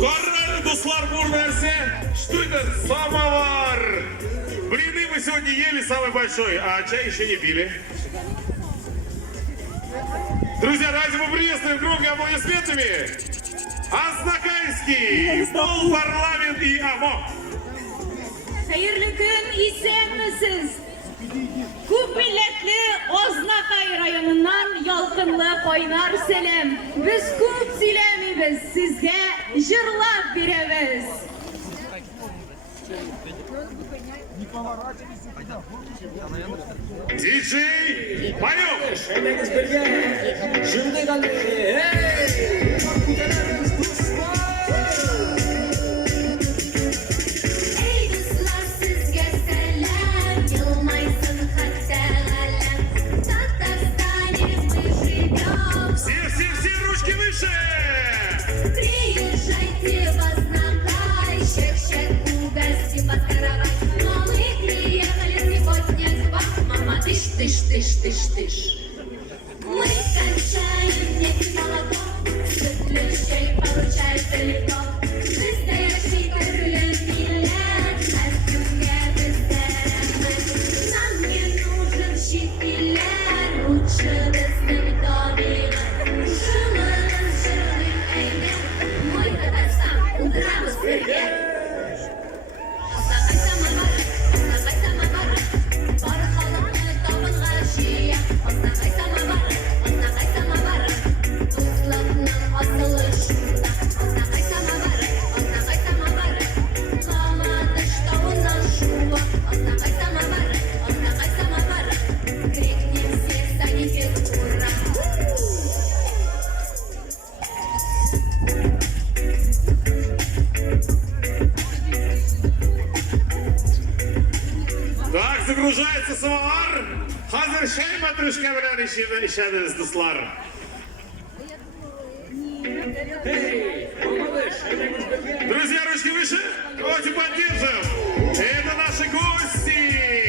Коррали, дуслар, бурнерсе. Что это? Самовар. Блины мы сегодня ели самый большой, а чай еще не пили. Друзья, давайте мы приветствуем громкими аплодисментами Азнакайский, парламент и АМО. Hayırlı gün, isenmisiz. Көп milletli Oznakay rayonundan yalkınlı Koynar Selam. Biz көп silemimiz, sizge jırlap biremiz. Диджей, поем! Все ручки выше! Приезжайте в Ознакай, щек-щек, угости, поздоровай. Но мы приехали сегодня к вам, мама, тыш. Мы кончаем нефть молоко, ключей получается легко. Настоящий король билет, костюме быстрее. Нам не нужен щепелер, лучше без нами мой Татарстан, утра быстрее. Ознакай самовар, бархаланы табынға жия. Ознакай самовар, туслатның асылы шуында. Ознакай самовар, қамадыш тауына шуы. Ознакай самовар, крикнем все санитет, ура! Так, загружается самовар. Хазер шай матрюшка белән ишәбез, дуслар. Друзья, ручки выше. Давайте поддержим. Это наши гости.